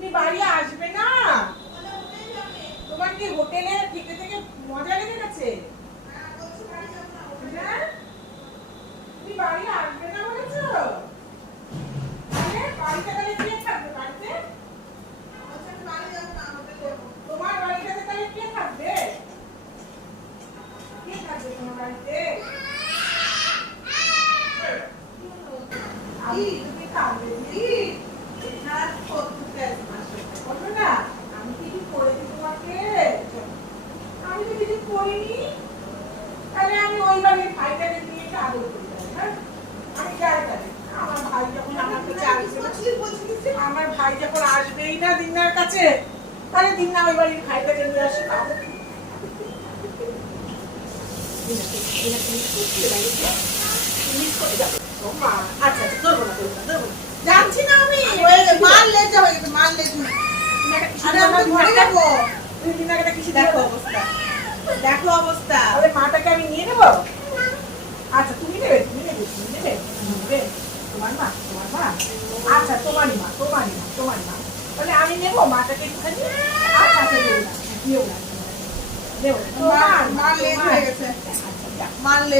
তুমি বাড়ি আসবে না? তোমার কি হোটেলে থেকে থেকে মজা লেগে গেছে? হ্যাঁ? তুমি বাড়ি আসবে না বলেছো? আরে বাড়িতে গেলে কে থাকবে বাড়িতে? তোমার বাড়িতে তাহলে কে থাকবে? কে থাকবে তোমার বাড়িতে? তুমি থাকবে না? আমি কি কিছু করেছি তোমাকে? আমি তো কিছু করিনি। তাহলে আমি ওই বাড়ির ভাইটাকে নিয়ে একটু আদর করি, হ্যাঁ? আমি যাই তাহলে। আমার ভাই যখন আমার কাছে আসবে, আমার ভাই যখন আসবেই না দিনার কাছে, তাহলে দিনা ওই বাড়ির ভাইটাকে নিয়ে আসি পাবো। আচ্ছা আচ্ছা, ধরবো না ধরবো না ধরবো না। যাচ্ছি না আমি। মারলে যা হয়ে গেছে, মারলে আরে আমি ধরে যাবো। তুমি দিনাকে কিছু দেখো দেখো। অবস্থা, দেখো অবস্থা। তাহলে মাটাকে আমি নিয়ে নেবো। আচ্ছা তুমি নেবে, তুমি নেবে, তুমি নেবে, তুমি নেবে। তোমার মা, তোমার মা। আচ্ছা তোমারই মা, তোমারই মা, তোমার মা। তাহলে আমি নেবো মাটাকে একটুখানি। আচ্ছা আচ্ছা, নেবো না, নেবো না, নেবো না। মারলে হয়ে গেছে, আচ্ছা, যা। মারলে